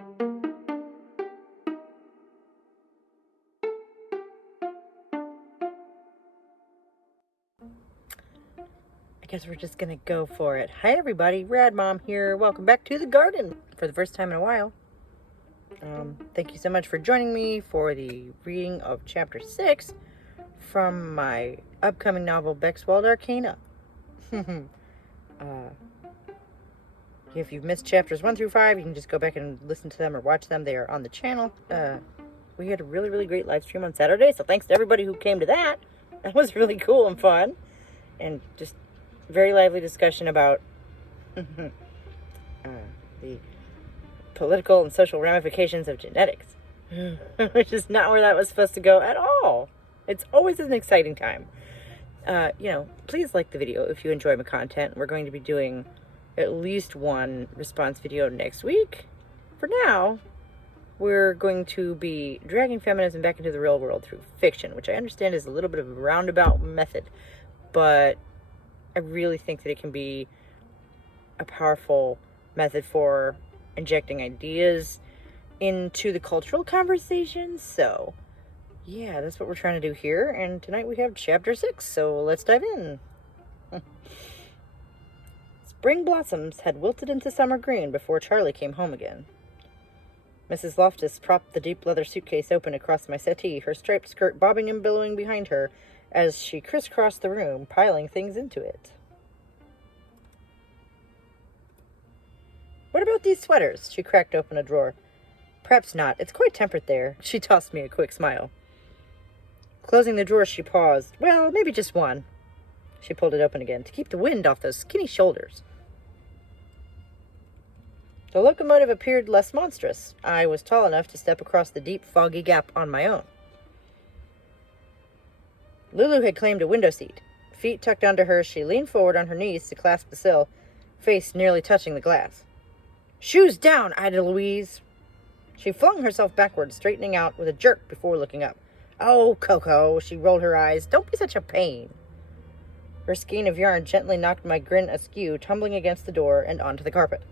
I guess we're just gonna go for it. Hi everybody, Rad Mom here. Welcome back to the garden for the first time in a while. Thank you so much for joining me for the reading of Chapter 6 from my upcoming novel, Bexwold Arcana. If you've missed chapters 1 through 5, you can just go back and listen to them or watch them. They are on the channel. We had a really, really great live stream on Saturday, so thanks to everybody who came to that. That was really cool and fun. And just very lively discussion about the political and social ramifications of genetics, which is not where that was supposed to go at all. It's always an exciting time. Please like the video if you enjoy my content. We're going to be doing at least one response video next week. For now, we're going to be dragging feminism back into the real world through fiction, which I understand is a little bit of a roundabout method, but I really think that it can be a powerful method for injecting ideas into the cultural conversation. So, yeah, that's what we're trying to do here. And tonight we have Chapter 6, so let's dive in. Spring blossoms had wilted into summer green before Charlie came home again. Mrs. Loftus propped the deep leather suitcase open across my settee, her striped skirt bobbing and billowing behind her as she crisscrossed the room, piling things into it. What about these sweaters? She cracked open a drawer. Perhaps not. It's quite temperate there. She tossed me a quick smile. Closing the drawer, she paused. Well, maybe just one. She pulled it open again, to keep the wind off those skinny shoulders. The locomotive appeared less monstrous. I was tall enough to step across the deep, foggy gap on my own. Lulu had claimed a window seat. Feet tucked under her, she leaned forward on her knees to clasp the sill, face nearly touching the glass. Shoes down, Ida Louise! She flung herself backward, straightening out with a jerk before looking up. Oh, Coco, she rolled her eyes. Don't be such a pain. Her skein of yarn gently knocked my grin askew, tumbling against the door and onto the carpet.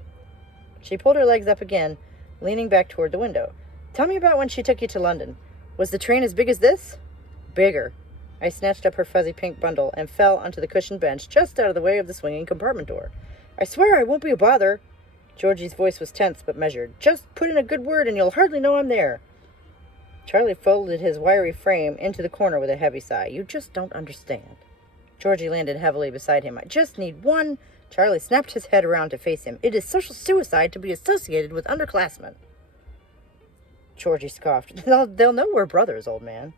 She pulled her legs up again, leaning back toward the window. Tell me about when she took you to London. Was the train as big as this? Bigger. I snatched up her fuzzy pink bundle and fell onto the cushioned bench just out of the way of the swinging compartment door. I swear I won't be a bother. Georgie's voice was tense but measured. Just put in a good word and you'll hardly know I'm there. Charlie folded his wiry frame into the corner with a heavy sigh. You just don't understand. Georgie landed heavily beside him. I just need one. Charlie snapped his head around to face him. It is social suicide to be associated with underclassmen. Georgie scoffed. They'll know we're brothers, old man.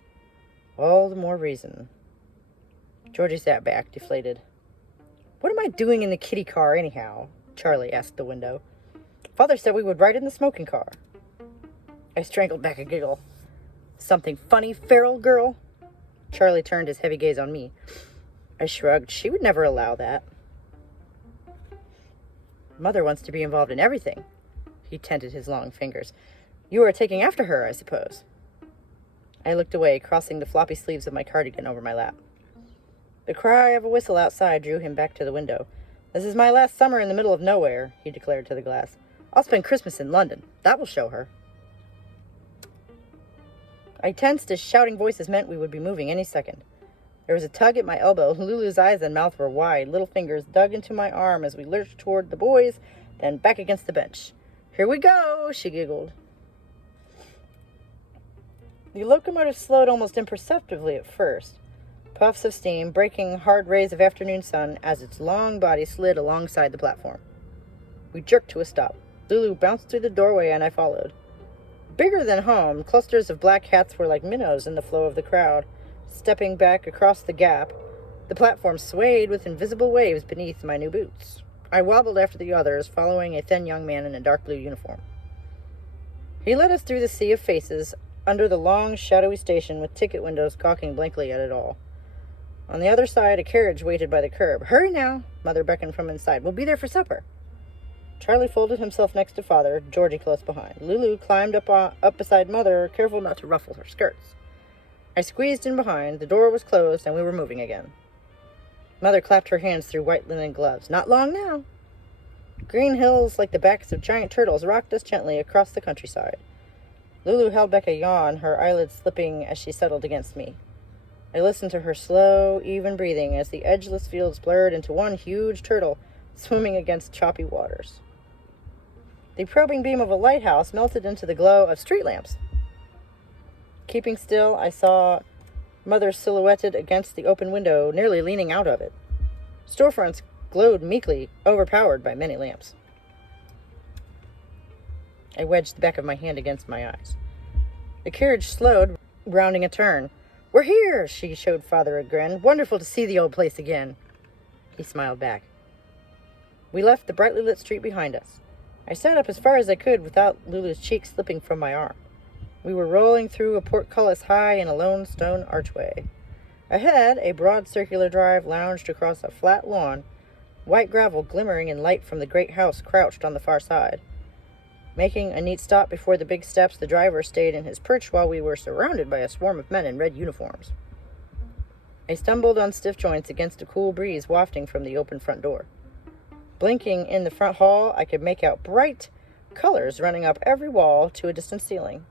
All the more reason. Georgie sat back, deflated. What am I doing in the kiddie car, anyhow? Charlie asked the window. Father said we would ride in the smoking car. I strangled back a giggle. Something funny, feral girl? Charlie turned his heavy gaze on me. I shrugged. She would never allow that. Mother wants to be involved in everything. He tented his long fingers. You are taking after her, I suppose. I looked away, crossing the floppy sleeves of my cardigan over my lap. The cry of a whistle outside drew him back to the window. This is my last summer in the middle of nowhere, he declared to the glass. I'll spend Christmas in London. That will show her. I tensed as shouting voices meant we would be moving any second. There was a tug at my elbow. Lulu's eyes and mouth were wide. Little fingers dug into my arm as we lurched toward the boys, then back against the bench. Here we go, she giggled. The locomotive slowed almost imperceptibly at first, puffs of steam breaking hard rays of afternoon sun as its long body slid alongside the platform. We jerked to a stop. Lulu bounced through the doorway and I followed. Bigger than home, clusters of black hats were like minnows in the flow of the crowd. Stepping back across the gap, the platform swayed with invisible waves beneath my new boots. I wobbled after the others, following a thin young man in a dark blue uniform. He led us through the sea of faces, under the long, shadowy station with ticket windows gawking blankly at it all. On the other side, a carriage waited by the curb. Hurry now, Mother beckoned from inside. We'll be there for supper. Charlie folded himself next to Father, Georgie close behind. Lulu climbed up beside Mother, careful not to ruffle her skirts. I squeezed in behind, the door was closed, and we were moving again. Mother clapped her hands through white linen gloves. Not long now. Green hills like the backs of giant turtles rocked us gently across the countryside. Lulu held back a yawn, her eyelids slipping as she settled against me. I listened to her slow, even breathing as the edgeless fields blurred into one huge turtle swimming against choppy waters. The probing beam of a lighthouse melted into the glow of street lamps. Keeping still, I saw Mother silhouetted against the open window, nearly leaning out of it. Storefronts glowed meekly, overpowered by many lamps. I wedged the back of my hand against my eyes. The carriage slowed, rounding a turn. "We're here!" She showed Father a grin. "Wonderful to see the old place again." He smiled back. We left the brightly lit street behind us. I sat up as far as I could without Lulu's cheek slipping from my arm. We were rolling through a portcullis high in a lone stone archway. Ahead, a broad circular drive lounged across a flat lawn, white gravel glimmering in light from the great house crouched on the far side. Making a neat stop before the big steps, the driver stayed in his perch while we were surrounded by a swarm of men in red uniforms. I stumbled on stiff joints against a cool breeze wafting from the open front door. Blinking in the front hall, I could make out bright colors running up every wall to a distant ceiling.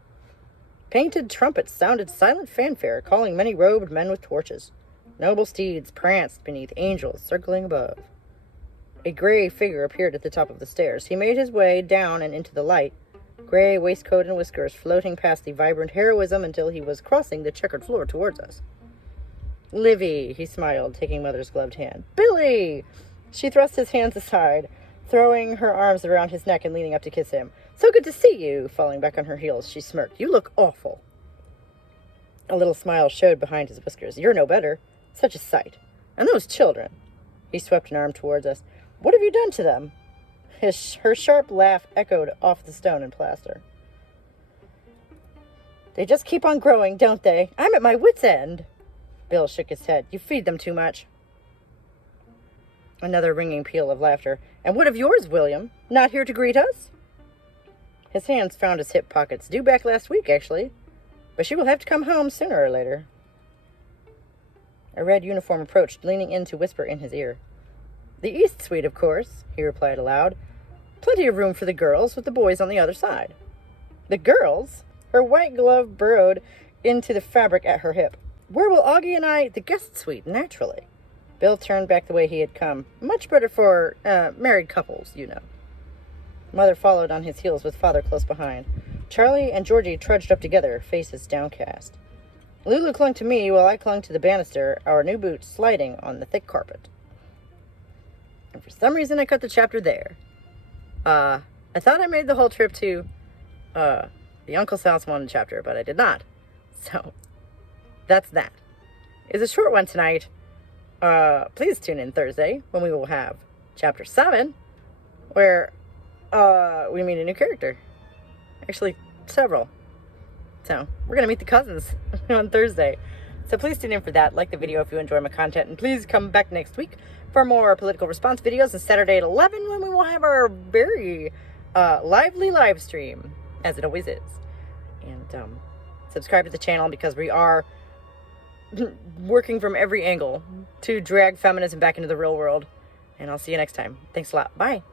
Painted trumpets sounded silent fanfare, calling many robed men with torches. Noble steeds pranced beneath angels circling above. A gray figure appeared at the top of the stairs. He made his way down and into the light, gray waistcoat and whiskers floating past the vibrant heroism until he was crossing the checkered floor towards us. "Livy," he smiled, taking Mother's gloved hand. "Billy!" She thrust his hands aside, throwing her arms around his neck and leaning up to kiss him. "So good to see you." Falling back on her heels, she smirked. "You look awful." A little smile showed behind his whiskers. "You're no better. Such a sight. And those children." He swept an arm towards us. "What have you done to them?" Her sharp laugh echoed off the stone and plaster. "They just keep on growing, don't they? I'm at my wit's end." Bill shook his head. "You feed them too much." Another ringing peal of laughter. "And what of yours, William? Not here to greet us?" His hands found his hip pockets. "Due back last week, actually. But she will have to come home sooner or later." A red uniform approached, leaning in to whisper in his ear. "The East Suite, of course," he replied aloud. "Plenty of room for the girls, with the boys on the other side." "The girls?" Her white glove burrowed into the fabric at her hip. "Where will Augie and I—" "The guest suite, naturally." Bill turned back the way he had come. "Much better for, married couples, you know." Mother followed on his heels with Father close behind. Charlie and Georgie trudged up together, faces downcast. Lulu clung to me while I clung to the banister, our new boots sliding on the thick carpet. And for some reason I cut the chapter there. I thought I made the whole trip to, the Uncle's House one chapter, but I did not. So, that's that. It's a short one tonight. Please tune in Thursday when we will have chapter 7, where, we meet a new character. Actually, several. So, we're going to meet the cousins on Thursday. So please tune in for that. Like the video if you enjoy my content. And please come back next week for more political response videos. And Saturday at 11 when we will have our very lively live stream, as it always is. And subscribe to the channel because we are working from every angle to drag feminism back into the real world. And I'll see you next time. Thanks a lot. Bye.